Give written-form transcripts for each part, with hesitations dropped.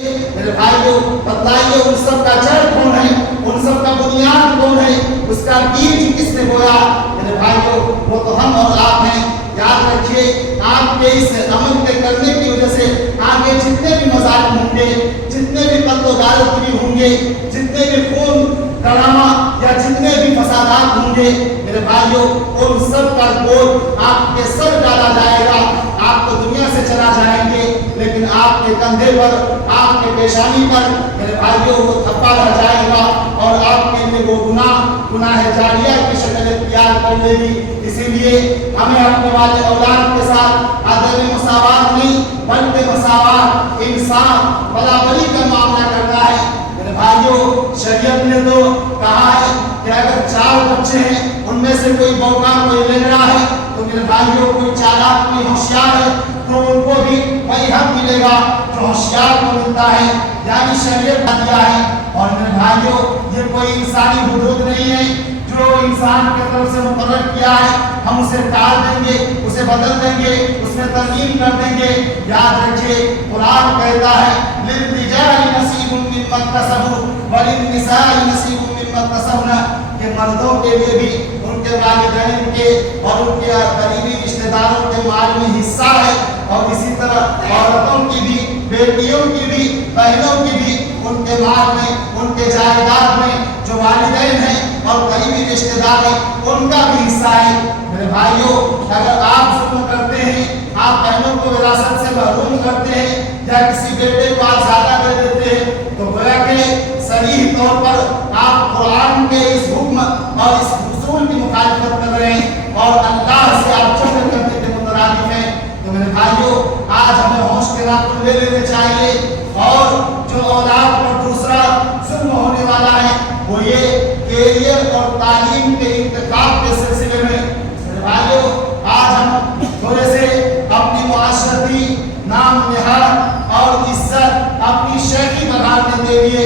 میرے بھائیوں بتلائیے ان سب کا جڑ کون ہے، ان سب کا بنیاد کون ہے، اس کا بیج کس نے بویا؟ میرے بھائیوں وہ تو ہم اور آپ ہیں۔ یاد رکھیے آپ کے اس عمل کے کرنے کی وجہ سے آگے جتنے بھی مظالم ہوں گے، جتنے بھی قتل و غارت بھی ہوں گے، جتنے بھی خون ڈرامہ یا جتنے بھی فسادات ہوں گے، میرے بھائیوں ان سب کا بوجھ آپ کے سر ڈالا جائے گا۔ آپ تو دنیا سے چلا جائیں گے لیکن آپ کے کندھے پر، آپ کے پیشانی پر میرے بھائیوں وہ تھپا رہ جائے گا اور آپ کے لیے وہ گناہ جاریہ کی شکل اختیار کر لے گی۔ اسی لیے ہمیں اپنے والے اولاد کے ساتھ عدم مساوات نہیں بلکہ مساوات، انصاف، برابری کا معاملہ کرنا ہے۔ میرے بھائیوں شریعت نے تو کہا ہے کہ اگر 4 بچے ہیں ان میں سے کوئی بوکا کوئی لنگڑا ہے تو میرے بھائیوں کوئی چالاک کوئی ہوشیار ہے تو ان کو بھی وہی حق ملے گا جو ہوشیار کو ملتا ہے، یعنی شریعت نے دیا ہے۔ اور میرے بھائیوں یہ کوئی انسانی حدود نہیں ہے جو انسان کی طرف سے مقرر کیا ہے ہم اسے ٹال دیں گے، اسے بدل دیں گے، اس میں ترمیم کر دیں گے۔ یاد رکھیے قرآن کہتا ہے للرجال نصیب مما اکتسبوا وللنساء نصیب مما اکتسبن، کہ مردوں کے لیے بھی ان کے والدین کے اور ان کے قریبی رشتہ داروں کے مال میں حصہ ہے، اور اسی طرح عورتوں کی بھی، بیٹیوں کی بھی، بہنوں کی بھی ان کے مال میں، ان کے جائیداد میں جو والدین ہیں اور قریبی رشتہ دار ہیں ان کا بھی حصہ ہے۔ میرے بھائیوں اگر آپ ظلم کرتے ہیں، آپ بہنوں کو وراثت سے محروم کرتے ہیں یا کسی بیٹے کو آپ زیادہ دے دیتے ہیں تو گویا کہ صریح طور پر آپ قرآن کے اس حکم اور اس اصول کی مخالفت کر رہے ہیں اور اللہ سے آپ جھگڑ کرنے کے مترادف ہیں۔ تو میرے بھائیوں آج ہمیں ہوش کے ناخن لے لینے چاہیے، اور جو اولاد پر دوسرا ظلم ہونے والا ہے وہ یہ کیریئر اور تعلیم کے انتخاب کے سلسلے میں۔ میرے بھائیوں آج ہم تھوڑے سے اپنی معاشرتی نام نہاد اور عزت اپنی شیخی بڑھانے کے لیے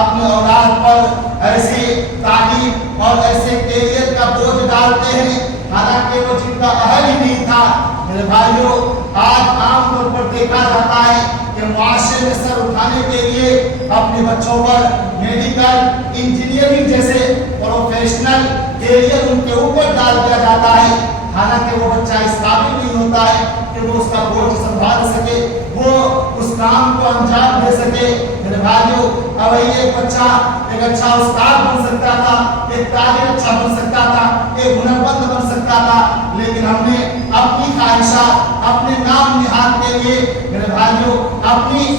اپنے اولاد پر ایسی تعلیم اور ایسے کیریئر کا بوجھ ڈالتے ہیں حالانکہ وہ جن کا اہل ہی نہیں تھا۔ میرے بھائیوں آج عام طور پر دیکھا جاتا ہے کہ معاشرے میں سر اٹھانے کے لیے اپنے بچوں پر میڈیکل، انجینئرنگ جیسے پروفیشنل کیریئر ان کے اوپر ڈال دیا جاتا ہے، حالانکہ وہ بچہ اس قابل نہیں ہوتا ہے کہ وہ اس کا بوجھ سنبھال سکے، وہ اس کام کو انجام دے سکے۔ میرے بھائیوں اب ایک بچہ ایک اچھا استاد بن سکتا تھا، ایک تاجر اچھا بن سکتا تھا، ایک ہنرمند بن سکتا تھا، لیکن ہم نے اپنی خواہشات، اپنے نام نہاد کے لیے میرے بھائیوں اپنی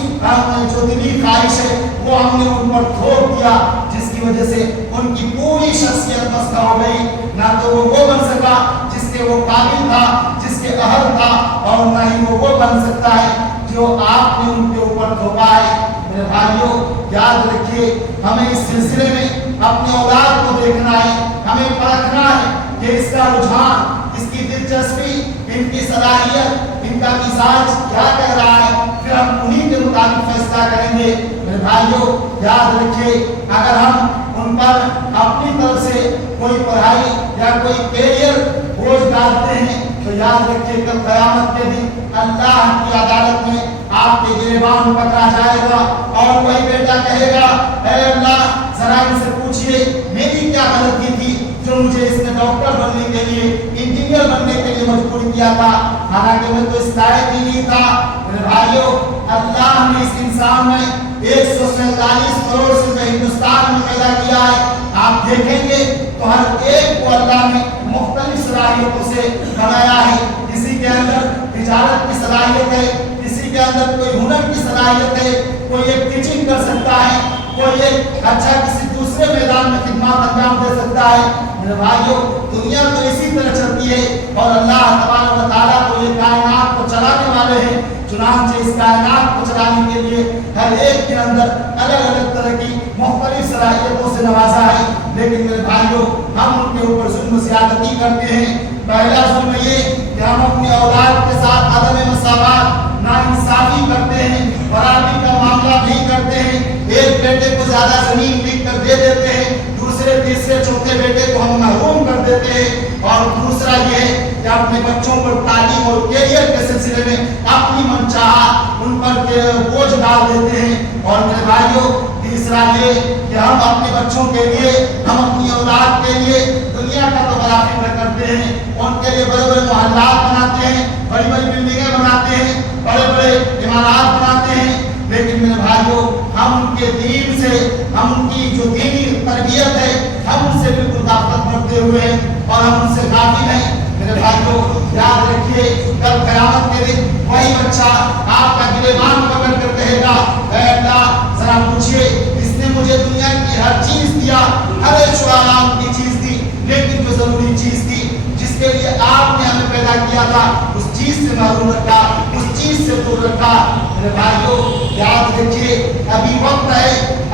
جو دلی خواہش ہے وہ ہم نے ان پر تھوپ دیا، جس کی وجہ سے ان کی پوری شخصیت مسخ ہو گئی۔ نہ تو وہ بن سکا جس کے وہ قابل تھا، جس کے اہل تھا، اور نہ ہی وہ بن سکتا ہے جو آپ نے ان کے اوپر تھوپا ہے۔ میرے بھائیوں یاد رکھیے ہمیں اس سلسلے میں اپنے اولاد کو دیکھنا ہے، ہمیں پرکھنا ہے کہ اس کا رجحان، اس کی دلچسپی، ان کی صلاحیت، ان کا مزاج کیا کہہ رہا ہے، پھر ہم انہی کے مطابق فیصلہ کریں گے۔ میرے بھائیوں یاد رکھیے اگر ہم ان پر اپنی طرف سے کوئی پڑھائی یا کوئی کیریئر بوجھ ڈالتے ہیں تو یاد رکھیے کل قیامت کے دن اللہ کی عدالت میں آپ کے گریبان پکڑا جائے گا اور وہی بیٹا کہے گا اے اللہ ذرا ان سے پوچھئے میری کیا غلطی تھی جو مجھے اس نے ڈاکٹر بننے کے لیے، انجینئر بننے کے لیے مجبور کیا تھا، حالانکہ میں تو اس لائق ہی نہیں تھا۔ میرے بھائیوں اللہ نے اس انسان میں 147 کروڑ سے ہندوستان میں پیدا کیا ہے، آپ دیکھیں گے تو ہر ایک کو اللہ نے مختلف صلاحیتوں سے بنایا ہے۔ کسی کے اندر تجارت کی صلاحیت ہے، کسی کے اندر کوئی ہنر کی صلاحیت ہے، کوئی ایک ٹیچنگ کر سکتا ہے، کوئی ایک اچھا کسی دوسرے میدان میں خدمات انجام دے سکتا ہے۔ میرے بھائیوں دنیا تو اسی طرح چلتی ہے اور اللہ تبارک و تعالیٰ کو یہ کائنات کو چلانے والے ہیں، چنانچہ اس کائنات کو چلانے کے لیے ہر ایک کے اندر الگ الگ طرح کی مختلف صلاحیتوں سے نوازا ہے، لیکن میرے بھائیوں ہم ان کے اوپر ظلم زیادتی کرتے ہیں۔ پہلا ظلم یہ کہ ہم اپنے اولاد کے ساتھ عدم مساوات، ناانصافی کرتے ہیں، برابری کا معاملہ نہیں کرتے ہیں، ایک بیٹے کو زیادہ زمین لکھ کر دے دیتے ہیں، دوسرے تیسرے چوتھے بیٹے کو ہم محروم کر دیتے ہیں، اور دوسرا یہ ہے کہ اپنے بچوں پر تعلیم اور کیریئر کے سلسلے میں اپنی منچاہا ان پر बोझ डाल देते हैं। और मेरे भाइयों, तीसरा ये कि हम अपने बच्चों के लिए, हम अपनी औलाद के लिए दुनिया का तो बड़ा फिक्र करते हैं, उनके लिए बड़े बड़े मोहल्लात बनाते हैं, बड़ी बड़ी बिल्डिंगें बनाते हैं, बड़े बड़े इमारत बनाते हैं, लेकिन मेरे भाइयों हम उनके दीन से, हम उनकी जो दीनी तरबियत है, हम उनसे बिल्कुल गाफिलत बरते हुए हैं और हम उनसे गाफिल हैं। मेरे भाइयों, याद रखिए, कल क़यामत के दिन वही बच्चा आपका गिरेबान पकड़ कर कहेगा, ऐ अल्लाह, जरा पूछिए, इसने मुझे दुनिया की हर चीज दिया, हर ऐशो-आराम की चीज दी, लेकिन जो जरूरी चीज थी, जिसके लिए आपने हमें पैदा किया था, उस चीज से महरूम रखा, उस चीज से दूर रखा। मेरे भाइयों, याद रखिए, अभी वक्त है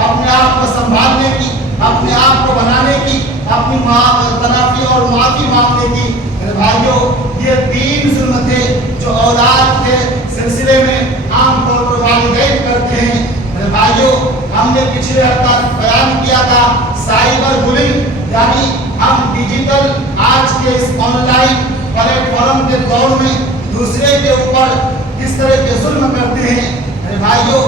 अपने आप को संभालने की, अपने आप को बनाने की, अपनी तलाफी और माफी मांगने की। मेरे भाइयों, ये 3 जुल्म थे जो औलाद के सिलसिले में आमतौर पर वालिदैन करते हैं। मेरे भाइयों, हमने पिछले हफ्ता बयान किया था साइबर बुलिंग, यानी हम डिजिटल आज के इस ऑनलाइन प्लेटफॉर्म के दौर में दूसरे के ऊपर किस तरह के जुल्म करते हैं। मेरे भाइयों,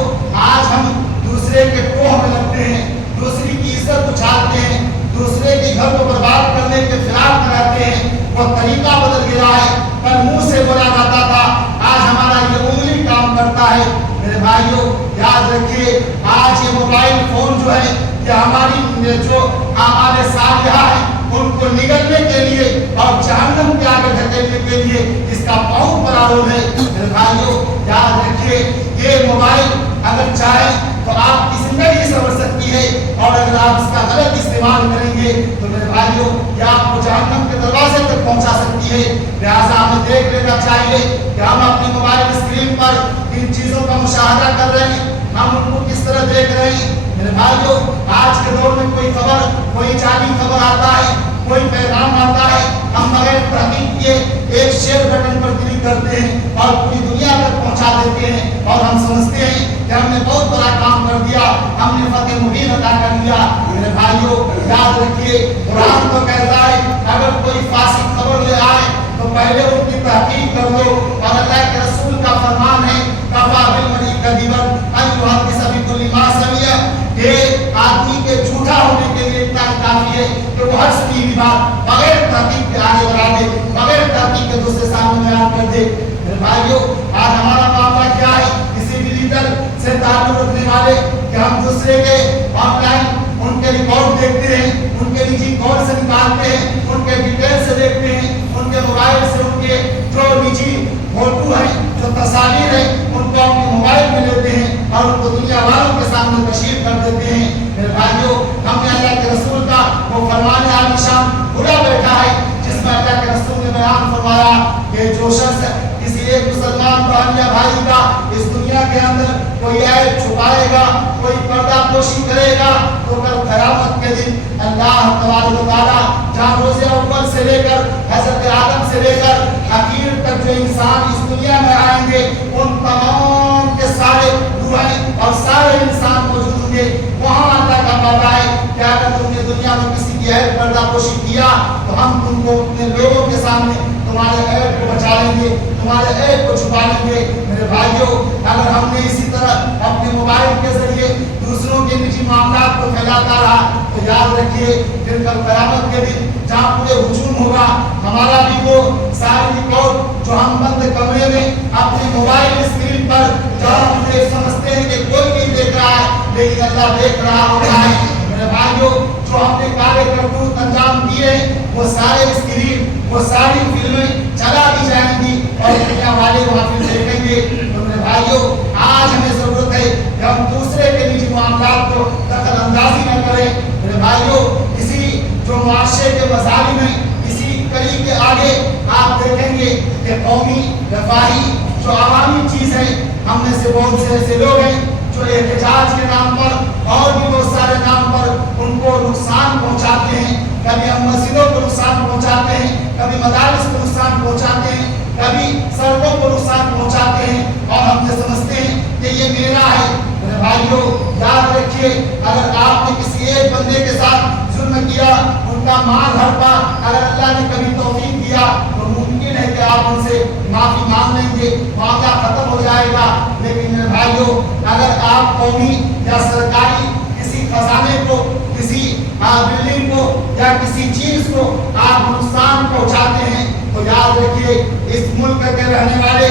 आज हम दूसरे के कोह में लगते हैं, दूसरी की इज्जत उछालते हैं, दूसरे के घर को बर्बाद करने के खिलाफ कराते हैं। वो तरीका बदल गया है, कल मुंह से बोला जाता था, आज हमारा ये उंगली काम करता है। मेरे भाइयों, याद रखिए, आज ये मोबाइल फोन जो है, ये हमारी जो हमारे सालिहा है, उनको निगलने के लिए और जहन्नम के आगे धकेलने के लिए इसका बहुत बड़ा रोल है। मेरे भाइयों, याद रखिए, ये मोबाइल अगर चाहे तो आपकी जिंदगी संवर सकती है, और अगर आप इसका गलत इस्तेमाल करेंगे तो मेरे भाइयों, ये आपको जहन्नम के दरवाजे तक पहुंचा सकती है। लिहाजा हमें देख लेना चाहिए कि हम अपनी मोबाइल स्क्रीन पर इन चीजों का मुशाहदा कर रहे हैं, हम उनको किस तरह देख रहे हैं। मेरे भाइयों, आज के दौर में कोई खबर, कोई जाली खबर आता है, कोई पैगाम आता है, हम बगैर तहकीक किए एक शेयर बटन पर क्लिक करते हैं और पूरी दुनिया तक पहुंचा देते हैं, और हम समझते हैं कि हमने बहुत बड़ा काम कर दिया, हमने फतेह मुबीन अदा कर लिया। मेरे भाइयों, याद रखिए, कुरान तो कहता है अगर कोई फासिक खबर ले आए तो पहले उनकी तहकीक कर लो, और अल्लाह के रसूल का फरमान है, कफा बिल मरी कदीबन अय्युहा बिसबी कुल्ली मा समिया, ये आदमी के झूठा होने के लिए इतना काफी है कि वो हर सुनी हुई बात बगैर तहकीक के आगे बढ़ा दे, बगैर तहकीक के दूसरे सामने बयान कर दे। मेरे भाइयों, आज हमारा मामला क्या है, इसी डिजिटल से ताल्लुक रखने वाले कि हम दूसरे के ऑनलाइन उनके रिकॉर्ड देखते हैं, उनके निजी कॉल से निकालते हैं, उनके डिटेल से देखते हैं, उनके मोबाइल से उनके जो निजी फोटो है, जो तस्वीर है, उनको अपने मोबाइल में लेते हैं और उनको दुनिया वालों के सामने तशहीर कर देते हैं। मेरे भाइयों, हमने अल्लाह के रसूल का वो फरमान आलिशान पूरा बैठा है, जिसमें अल्लाह के रसूल ने बयान फरमाया कि जो शख्स किसी एक मुसलमान बहन या भाई का इस दुनिया के अंदर कोई ऐब छुपाएगा, कोई पर्दापोशी करेगा, तो कल क़यामत के दिन अल्लाह तबारक व तआला जहाँ रोज़े अव्वल से लेकर हज़रत आदम से लेकर आखिर तक जो इंसान इस दुनिया में आएंगे, उन तमाम के सारे रूहें और सारे इंसान मौजूद होंगे। वहाँ अल्लाह का वादा है कि अगर तुमने दुनिया में किसी की ऐब पर्दापोशी किया तो हम तुमको अपने लोगों के सामने तुम्हारे ऐब को बचा लेंगे, तुम्हारे ऐब को छुपा लेंगे। मेरे भाइयों, अगर हमने इसी तरह अपने मोबाइल के जरिए दूसरों के निजी मामला को फैलाता रहा तो याद रखिए, फिर कल क़यामत के दिन जहाँ पूरे हुजूम होगा, हमारा भी वो सारी रिकॉर्ड जो हम बंद कमरे में अपने मोबाइल स्क्रीन पर जहाँ मुझे समझते हैं कि कोई नहीं देख रहा है, लेकिन अल्लाह देख रहा होता है। मेरे भाइयों, जो हमने काले करतूत अंजाम दिए, वो सारे स्क्रीन, वो सारी फिल्में चला दी जाएंगी और दुनिया वाले वहाँ फिल्म देखेंगे। तो मेरे भाइयों, आज हमें जरूरत है कि हम दूसरे के निजी मामलात को दखल अंदाजी न करें। मेरे भाइयों, इसी जो मुआशरे के मसाइल में इसी कड़ी के आगे आप देखेंगे कि कौमी रफाही जो आवामी चीज़ है, हम में से बहुत से ऐसे लोग हैं जो एहतजाज के नाम पर और भी बहुत सारे नाम पर उनको नुकसान पहुंचाते हैं। कभी हम मस्जिदों को नुकसान पहुंचाते हैं, कभी मदारिस को नुकसान पहुंचाते हैं, कभी सड़कों को नुकसान पहुंचाते हैं, और हम ये समझते हैं कि ये मेरा है। मेरे भाइयों, याद रखिए, अगर आपने किसी एक बंदे के साथ जुल्म किया, उनका माल हड़पा, अगर अल्लाह ने कभी तौफीक दिया तो मुमकिन है कि आप उनसे माफी मांग लेंगे, मामला खत्म हो जाएगा। लेकिन मेरे भाइयों, आप कौमी या सरकारी किसी खजाने को, किसी बिल्डिंग को या किसी चीज को आप नुकसान पहुंचाते हैं, तो याद रखिए इस मुल्क के रहने वाले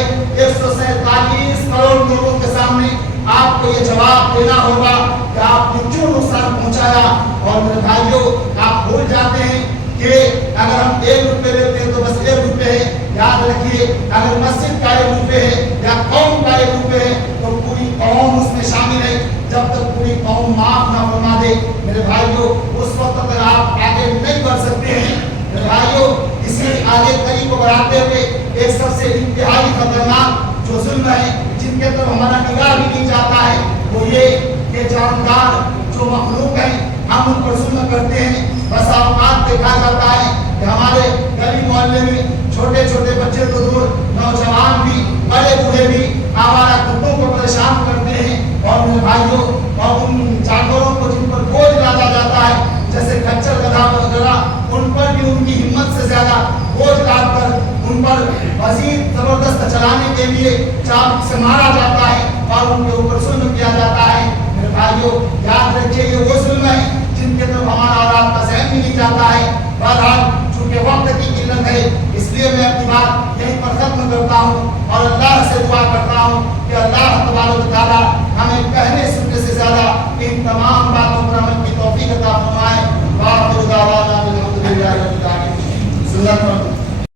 147 करोड़ लोगों के सामने आपको ये जवाब देना होगा कि आपने क्यों नुकसान पहुंचाया। और मेरे भाइयों, आप भूल जाते हैं कि अगर हम 1 रुपये लेते हैं तो बस 1 रुपये है। याद रखिए, अगर मस्जिद का 1 रुपये है या कौम का 1 रुपये है तो पूरी कौम उसमें शामिल है। जब तक पूरी कौम माफ ना फरमा दे मेरे भाइयों, उस वक्त तक आप आगे नहीं बढ़ सकते हैं। मेरे भाइयों, इसी आगे कड़ी को बढ़ाते हुए एक सबसे इंतहाई खतरनाक जो जुल्म है, जिनके तरफ हमारा निगाह भी नहीं जाता है, वो ये कि जानदार जो मखलूक है हम उन पर जुल्म करते हैं। बस औकात देखा जाता है कि हमारे गली मोहल्ले में छोटे छोटे बच्चे तो दूर, नौजवान भी, बड़े बूढ़े भी आवारा कुत्तों को परेशान करते हैं। और मेरे भाइयों, और उन जानवरों को जिन पर बोझ लादा जाता है, जैसे खच्चर गधा वगैरह, उन पर भी उनकी हिम्मत से ज्यादा बोझ लाद कर उन पर मजीद जबरदस्त चलाने के लिए चाबुक से मारा जाता है और उनके ऊपर जुल्म किया जाता है। मेरे भाइयों, याद रखिए ये वो जुल्म है जिनके तरफ हमारा और आपका सहन भी नहीं जाता है। बहरहाल चूंकि वक्त की किल्लत है, इसलिए मैं अपनी बात यहीं पर खत्म करता हूँ और अल्लाह से दुआ करता हूँ कि अल्लाह तबारक व तआला हमें कहने सुनने से ज्यादा इन तमाम